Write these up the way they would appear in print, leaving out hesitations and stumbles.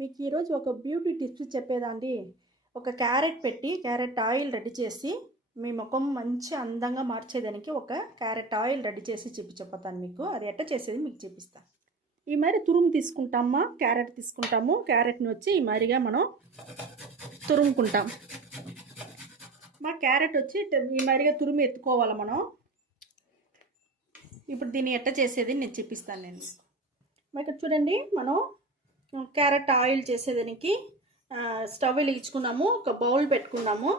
మీకు ఈరోజు ఒక బ్యూటీ టిప్స్ చెప్పేదండి. ఒక క్యారెట్ పెట్టి క్యారెట్ ఆయిల్ రెడీ చేసి మీ ముఖం మంచి అందంగా మార్చేదానికి ఒక క్యారెట్ ఆయిల్ రెడీ చేసి చెప్పతాను మీకు. అది ఎట్ట చేసేది మీకు చూపిస్తాను. ఈ మరి తురుము తీసుకుంటామా, క్యారెట్ తీసుకుంటాము. క్యారెట్ని వచ్చి ఈ మరిగా మనం తురుముకుంటాం. మా క్యారెట్ వచ్చి ఈ మరిగా తురుము ఎత్తుకోవాలి మనం. ఇప్పుడు దీన్ని ఎట్ట చేసేది నేను చూపిస్తాను. నేను ఇక్కడ చూడండి, మనం క్యారెట్ ఆయిల్ చేసేదానికి స్టవ్ వెలిగించుకున్నాము. ఒక బౌల్ పెట్టుకున్నాము.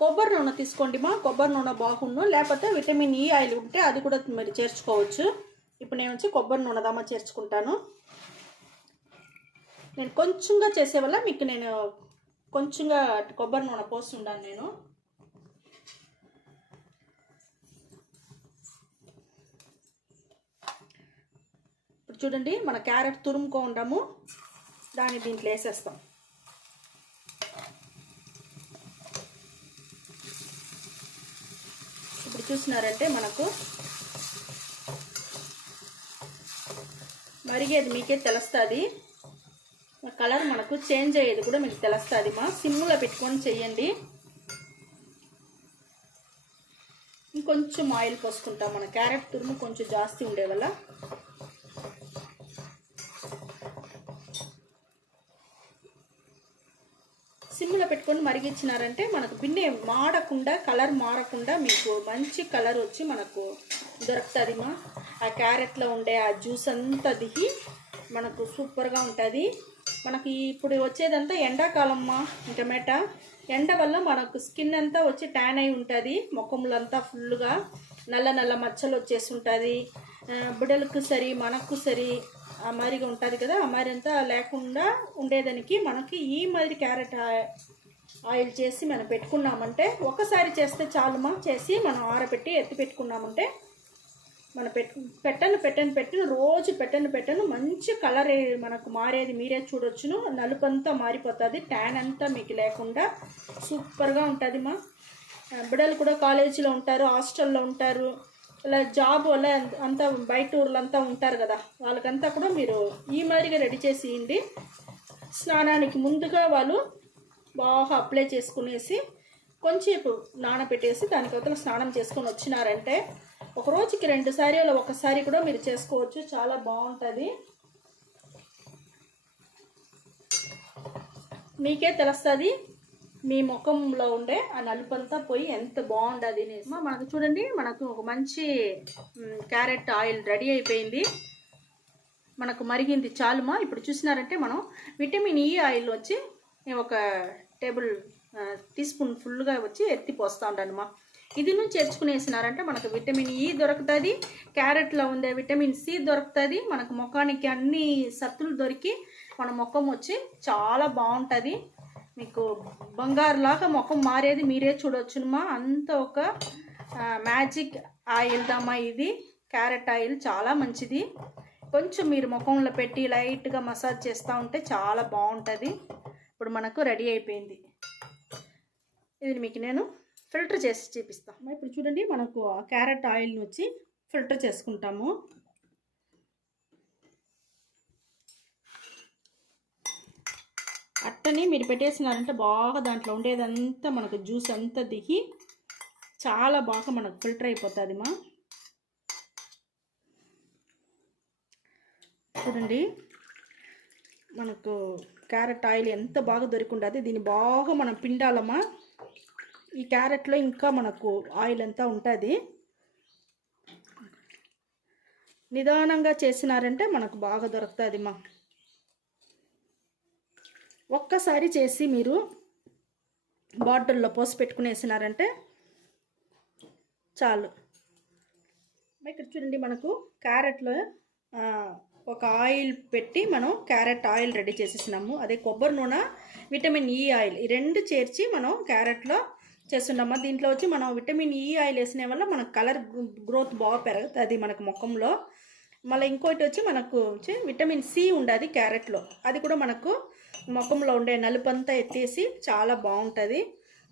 కొబ్బరి నూనె తీసుకోండి మా. కొబ్బరి నూనె బాగుండు, లేకపోతే విటమిన్ ఈ ఆయిల్ ఉంటే అది కూడా మీరు చేర్చుకోవచ్చు. ఇప్పుడు నేను వచ్చి కొబ్బరి నూనె దామా చేర్చుకుంటాను. నేను కొంచెంగా చేసే వల్ల మీకు నేను కొంచెంగా కొబ్బరి నూనె పోస్తుండాను నేను. చూడండి, మన క్యారెట్ తురుముకుంటాము, దాన్ని దీంట్లో వేసేస్తాం. ఇప్పుడు చూసినారంటే మనకు మరిగేది మీకే తెలుస్తుంది. కలర్ మనకు చేంజ్ అయ్యేది కూడా మీకు తెలుస్తుంది. మా సిమ్లో పెట్టుకొని చెయ్యండి. ఇంకొంచెం ఆయిల్ పోసుకుంటాం. మన క్యారెట్ తురుము కొంచెం జాస్తి ఉండే వల్ల సిమ్లో పెట్టుకొని మరిగించినారంటే మనకు బిన్నె మాడకుండా, కలర్ మారకుండా మీకు మంచి కలర్ వచ్చి మనకు దొరుకుతుంది. మా ఆ క్యారెట్లో ఉండే ఆ జ్యూస్ అంతా దిగి మనకు సూపర్గా ఉంటుంది. మనకి ఇప్పుడు వచ్చేదంతా ఎండాకాలమ్మా. టమాటా ఎండ వల్ల మనకు స్కిన్ అంతా వచ్చి ట్యాన్ అయి ఉంటుంది. ముఖంలో అంతా ఫుల్గా నల్ల నల్ల మచ్చలు వచ్చేసి ఉంటుంది. బిడ్డలకు సరి, మనకు సరి ఆ మాదిరిగా ఉంటుంది కదా. ఆ మాదిరి అంతా లేకుండా ఉండేదానికి మనకి ఈ మాదిరి క్యారెట్ ఆయిల్ చేసి మనం పెట్టుకున్నామంటే, ఒకసారి చేస్తే చాలుమా. చేసి మనం ఆరబెట్టి ఎత్తి పెట్టుకున్నామంటే మనం పెట్టను రోజు పెట్టను మంచి కలర్ మనకు మారేది మీరే చూడొచ్చును. నలుపు అంతా మారిపోతుంది, ట్యాన్ అంతా మీకు లేకుండా సూపర్గా ఉంటుంది మా. బిడ్డలు కూడా కాలేజీలో ఉంటారు, హాస్టల్లో ఉంటారు, ఇలా జాబ్ వల్ల అంతా బయట ఊర్లంతా ఉంటారు కదా, వాళ్ళకంతా కూడా మీరు ఈ మాదిరిగా రెడీ చేసి ఇవ్వండి. స్నానానికి ముందుగా వాళ్ళు బాగా అప్లై చేసుకునేసి కొంచెంసేపు నానబెట్టేసి దానికి అవతల స్నానం చేసుకొని వచ్చినారంటే ఒక రోజుకి 2 సార్లు ఒకసారి కూడా మీరు చేసుకోవచ్చు. చాలా బాగుంటుంది. మీకే తెలుస్తుంది మీ ముఖంలో ఉండే ఆ నలుపంతా పోయి ఎంత బాగుంటుంది అనేసి. మనకు చూడండి, మనకు ఒక మంచి క్యారెట్ ఆయిల్ రెడీ అయిపోయింది. మనకు మరిగింది చాలుమా. ఇప్పుడు చూసినారంటే మనం విటమిన్ ఈ ఆయిల్ వచ్చి ఒక టీ స్పూన్ ఫుల్గా వచ్చి ఎత్తి పోస్తూ ఉంటానమ్మా. ఇది నుంచి చేర్చుకునేసినారంటే మనకు విటమిన్ ఈ దొరుకుతుంది, క్యారెట్లో ఉండే విటమిన్ సి దొరుకుతుంది. మనకు ముఖానికి అన్ని సత్తులు దొరికి మన ముఖం వచ్చి చాలా బాగుంటుంది. మీకు బంగారులాగా ముఖం మారేది మీరే చూడొచ్చునమ్మా. అంత ఒక మ్యాజిక్ ఆయిల్ దమ్మా ఇది. క్యారెట్ ఆయిల్ చాలా మంచిది. కొంచెం మీరు ముఖంలో పెట్టి లైట్గా మసాజ్ చేస్తూ ఉంటే చాలా బాగుంటుంది. ఇప్పుడు మనకు రెడీ అయిపోయింది. ఇది మీకు నేను ఫిల్టర్ చేసి చూపిస్తాను. ఇప్పుడు చూడండి, మనకు క్యారెట్ ఆయిల్ని వచ్చి ఫిల్టర్ చేసుకుంటాము. అట్టని మీరు పెట్టేసినారంటే బాగా దాంట్లో ఉండేదంతా మనకు జ్యూస్ అంతా దిగి చాలా బాగా మనకు ఫిల్టర్ అయిపోతుంది మా. చూడండి, మనకు క్యారెట్ ఆయిల్ ఎంత బాగా దొరికిండది. దీన్ని బాగా మనం పిండాలమ్మా. ఈ క్యారెట్లో ఇంకా మనకు ఆయిల్ అంతా ఉంటుంది. నిదానంగా చేసినారంటే మనకు బాగా దొరుకుతుంది మా. ఒక్కసారి చేసి మీరు బాటిల్లో పోసి పెట్టుకునేసినారంటే చాలు. ఇక్కడ చూడండి, మనకు క్యారెట్లో ఒక ఆయిల్ పెట్టి మనం క్యారెట్ ఆయిల్ రెడీ చేసేసినాము. అదే కొబ్బరి నూనె, విటమిన్ ఈ ఆయిల్, ఈ 2 చేర్చి మనం క్యారెట్లో చేస్తున్నాము. దీంట్లో వచ్చి మనం విటమిన్ ఈ ఆయిల్ వేసిన వల్ల మనకు కలర్ గ్రోత్ బాగా పెరుగుతుంది మనకు ముఖంలో. మళ్ళీ ఇంకోటి వచ్చి మనకు వచ్చి విటమిన్ సి ఉండదు క్యారెట్లో. అది కూడా మనకు ముఖంలో ఉండే నలుపంతా ఎత్తేసి చాలా బాగుంటుంది.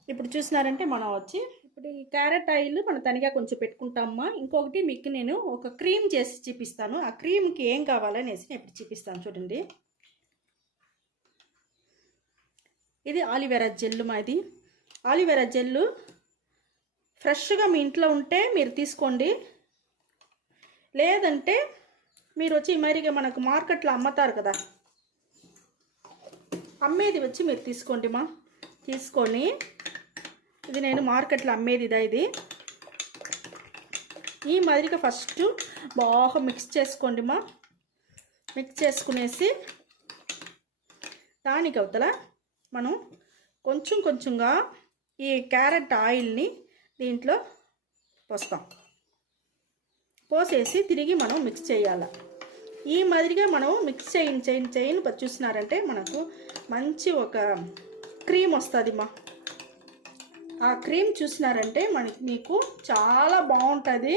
ఇప్పుడు చూసినారంటే మనం వచ్చి ఇప్పుడు ఈ క్యారెట్ ఆయిల్ మనం తనిగా కొంచెం పెట్టుకుంటామమ్మా. ఇంకొకటి మీకు నేను ఒక క్రీమ్ చేసి చూపిస్తాను. ఆ క్రీమ్కి ఏం కావాలనేసి నేను ఇప్పుడు చూపిస్తాను. చూడండి, ఇది ఆలివేరా జెల్ మాది. ఆలివేరా జెల్లు ఫ్రెష్గా మీ ఇంట్లో ఉంటే మీరు తీసుకోండి, లేదంటే మీరు వచ్చి మరిగా మనకు మార్కెట్లో అమ్ముతారు కదా, అమ్మేది వచ్చి మీరు తీసుకోండి మా. తీసుకొని ఇది నేను మార్కెట్లో అమ్మేది ఇది. ఈ మాదిరిగా ఫస్ట్ బాగా మిక్స్ చేసుకోండి మా. మిక్స్ చేసుకునేసి దానికి అవతల మనం కొంచెం కొంచెంగా ఈ క్యారెట్ ఆయిల్ని దీంట్లో పోస్తాం. పోసేసి తిరిగి మనం మిక్స్ చేయాలి. ఈ మాదిరిగా మనం మిక్స్ చేయని చూసినారంటే మనకు మంచి ఒక క్రీమ్ వస్తుంది మా. ఆ క్రీమ్ చూసినారంటే మీకు చాలా బాగుంటుంది.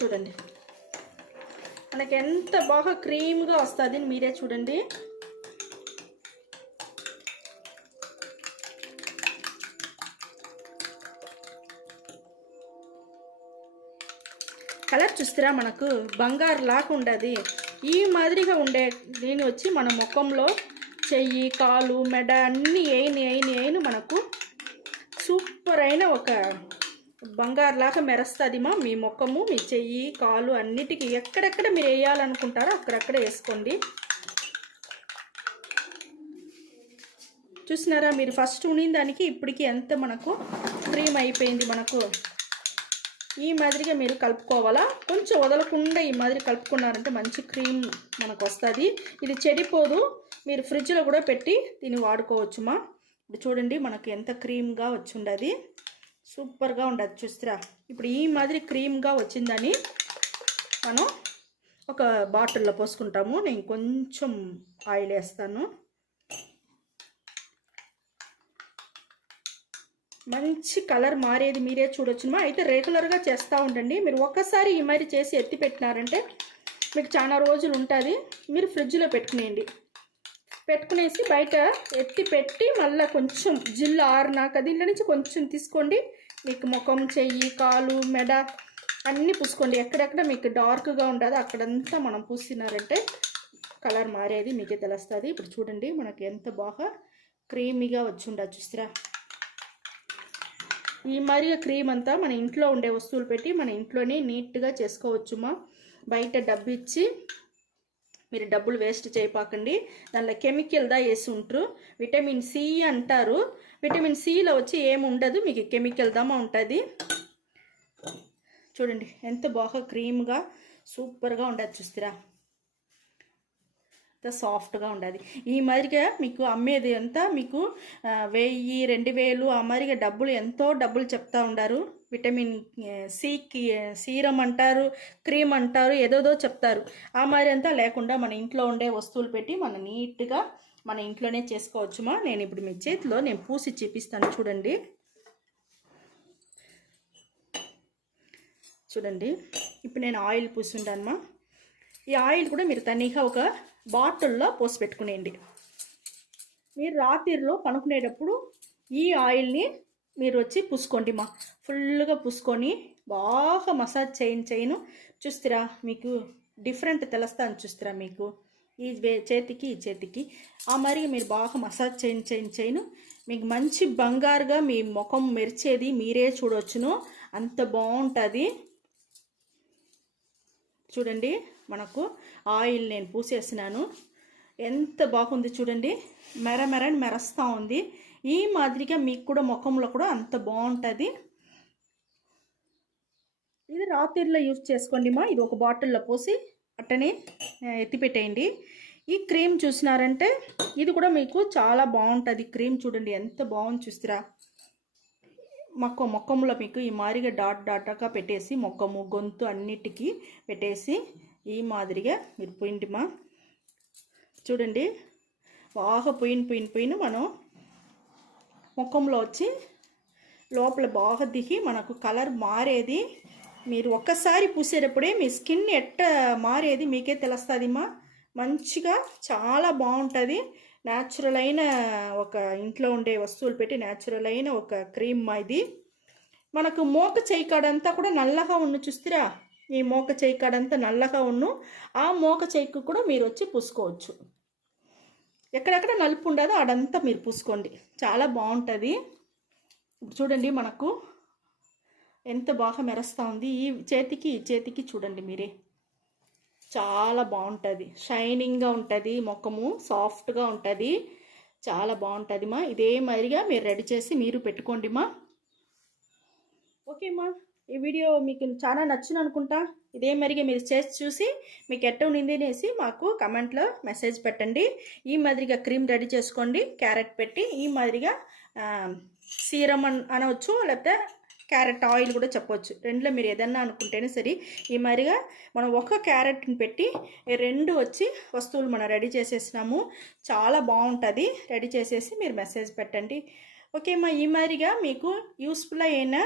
చూడండి మనకి ఎంత బాగా క్రీమ్గా వస్తుంది, మీరే చూడండి. కలర్ చూస్తారా మనకు బంగారు లాగా ఉండదు. ఈ మాదిరిగా ఉండే దీని వచ్చి మన ముఖంలో చెయ్యి, కాలు, మెడ అన్నీ అయిన మనకు సూపర్ అయిన ఒక బంగారు లాగా మెరుస్తుంది మా. మీ ముఖము, మీ చెయ్యి, కాలు అన్నిటికీ ఎక్కడెక్కడ మీరు వేయాలనుకుంటారో అక్కడక్కడ వేసుకోండి. చూసినారా మీరు ఫస్ట్ ఉనిన దానికి ఇప్పటికి ఎంత మనకు క్రీమ్ అయిపోయింది. మనకు ఈ మాదిరిగా మీరు కలుపుకోవాలా, కొంచెం వదలకుండా ఈ మాదిరి కలుపుకున్నారంటే మంచి క్రీమ్ మనకు వస్తుంది. ఇది చెడిపోదు, మీరు ఫ్రిడ్జ్లో కూడా పెట్టి దీన్ని వాడుకోవచ్చు మా. ఇప్పుడు చూడండి మనకు ఎంత క్రీమ్గా వచ్చి ఉండదు, సూపర్గా ఉండదు. చూస్తారా ఇప్పుడు ఈ మాదిరి క్రీమ్గా వచ్చిందని మనం ఒక బాటిల్లో పోసుకుంటాము. నేను కొంచెం ఆయిల్ వేస్తాను. మంచి కలర్ మారేది మీరే చూడొచ్చుమా. అయితే రెగ్యులర్గా చేస్తూ ఉండండి. మీరు ఒక్కసారి ఈ మరి చేసి ఎత్తి పెట్టినారంటే మీకు చాలా రోజులు ఉంటుంది. మీరు ఫ్రిడ్జ్లో పెట్టుకునేసి బయట ఎత్తి పెట్టి మళ్ళీ కొంచెం జిల్లు ఆరినాక దీంట్లో నుంచి కొంచెం తీసుకోండి. మీకు ముఖం, చెయ్యి, కాలు, మెడ అన్నీ పూసుకోండి. ఎక్కడెక్కడ మీకు డార్క్గా ఉండదు అక్కడంతా మనం పూసినారంటే కలర్ మారేది మీకే తెలుస్తుంది. ఇప్పుడు చూడండి మనకి ఎంత బాగా క్రీమీగా వచ్చి ఉండదు. చూస్తారా ఈ మాదిరిగా క్రీమ్ అంతా మన ఇంట్లో ఉండే వస్తువులు పెట్టి మన ఇంట్లోనే నీట్గా చేసుకోవచ్చుమా. బయట డబ్బు ఇచ్చి మీరు డబ్బులు వేస్ట్ చేయపాకండి. దానిలో కెమికల్దా వేసి ఉంటారు. విటమిన్ సి అంటారు. విటమిన్ సిలో వచ్చి ఏమి ఉండదు, మీకు కెమికల్దామా ఉంటుంది. చూడండి ఎంత బాగా క్రీమ్గా సూపర్గా ఉండదు. చూస్తారా ఎంత సాఫ్ట్గా ఉండదు. ఈ మాదిరిగా మీకు అమ్మేది అంతా మీకు 1000, 2000 ఆ మాదిరిగా ఎంతో డబ్బులు చెప్తా ఉండారు. విటమిన్ సికి సీరం అంటారు, క్రీమ్ అంటారు, ఏదోదో చెప్తారు. ఆ మాదిరి అంతా లేకుండా మన ఇంట్లో ఉండే వస్తువులు పెట్టి మనం నీట్గా మన ఇంట్లోనే చేసుకోవచ్చుమా. నేను ఇప్పుడు మీ చేతిలో నేను పూసి చూపిస్తాను. చూడండి ఇప్పుడు నేను ఆయిల్ పూసుంటానమ్మా. ఈ ఆయిల్ కూడా మీరు తనీగా ఒక బాటిల్లో పోసి పెట్టుకునేయండి. మీరు రాత్రిలో పనుకునేటప్పుడు ఈ ఆయిల్ని మీరు వచ్చి పూసుకోండి మా. ఫుల్గా పూసుకొని బాగా మసాజ్ చేయను చూస్తారా మీకు డిఫరెంట్ తెలుస్తాను. చూస్తారా మీకు ఈ చేతికి ఆ మరి మీరు బాగా మసాజ్ చేయను మీకు మంచి బంగారుగా మీ ముఖం మెరిచేది మీరే చూడవచ్చును. అంత బాగుంటుంది. చూడండి మనకు ఆయిల్ నేను పూసేసినాను. ఎంత బాగుంది చూడండి, మెరస్తూ ఉంది. ఈ మాదిరిగా మీకు కూడా ముఖంలో కూడా అంత బాగుంటుంది. ఇది రాత్రిలో యూజ్ చేసుకోండి మా. ఇది ఒక బాటిల్లో పోసి అట్టనే ఎత్తిపెట్టేయండి. ఈ క్రీమ్ చూసినారంటే ఇది కూడా మీకు చాలా బాగుంటుంది. క్రీమ్ చూడండి ఎంత బాగుంది. చూస్తారా ముఖంలో మీకు ఈ మాదిరిగా డాట్గా పెట్టేసి ముఖము, గొంతు అన్నిటికీ పెట్టేసి ఈ మాదిరిగా మీరు పోయింటిమా. చూడండి బాగా పోయిన మనం ముఖంలో వచ్చి లోపల బాగా దిగి మనకు కలర్ మారేది. మీరు ఒక్కసారి పూసేటప్పుడే మీ స్కిన్ ఎట్ట మారేది మీకే తెలుస్తుందిమా. మంచిగా చాలా బాగుంటుంది. న్యాచురల్ అయిన ఒక ఇంట్లో ఉండే వస్తువులు పెట్టి న్యాచురల్ అయిన ఒక క్రీమ్ ఇది. మనకు మోక చేయి కాడంతా కూడా నల్లగా ఉన్న చూస్తారా ఈ మోక చెయ్యి కాడంతా నల్లగా ఆ మోక చెయ్యికి కూడా మీరు వచ్చి పూసుకోవచ్చు. ఎక్కడెక్కడ నలుపు ఉండదో అడంతా మీరు పూసుకోండి, చాలా బాగుంటుంది. ఇప్పుడు చూడండి మనకు ఎంత బాగా మెరుస్తూ ఉంది. ఈ చేతికి చూడండి మీరే, చాలా బాగుంటుంది. షైనింగ్గా ఉంటుంది, ముఖము సాఫ్ట్గా ఉంటుంది, చాలా బాగుంటుంది మా. ఇదే మాదిరిగా మీరు రెడీ చేసి మీరు పెట్టుకోండి మా. ఓకే మా, ఈ వీడియో మీకు చాలా నచ్చింది అనుకుంటా. ఇదే మరిగా మీరు చేసి చూసి మీకు ఎట్ట ఉండింది అనేసి మాకు కమెంట్లో మెసేజ్ పెట్టండి. ఈ మాదిరిగా క్రీమ్ రెడీ చేసుకోండి, క్యారెట్ పెట్టి. ఈ మాదిరిగా సీరం అనవచ్చు, లేకపోతే క్యారెట్ ఆయిల్ కూడా చెప్పవచ్చు. రెండులో మీరు ఏదన్నా అనుకుంటేనే సరే. ఈ మాదిరిగా మనం ఒక క్యారెట్ని పెట్టి 2 వస్తువులు మనం రెడీ చేసేసినాము. చాలా బాగుంటుంది. రెడీ చేసేసి మీరు మెసేజ్ పెట్టండి. ఓకే మా, ఈ మాదిరిగా మీకు యూస్ఫుల్ అయిన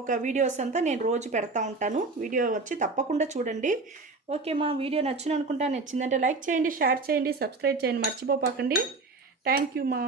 ఒక వీడియోస్ అంతా నేను రోజు పెడతా ఉంటాను. వీడియో తప్పకుండా చూడండి. ఓకే మా, వీడియో నచ్చిందంటే లైక్ చేయండి, షేర్ చేయండి, సబ్స్క్రైబ్ చేయండి మర్చిపోకండి. థ్యాంక్ యూ మా.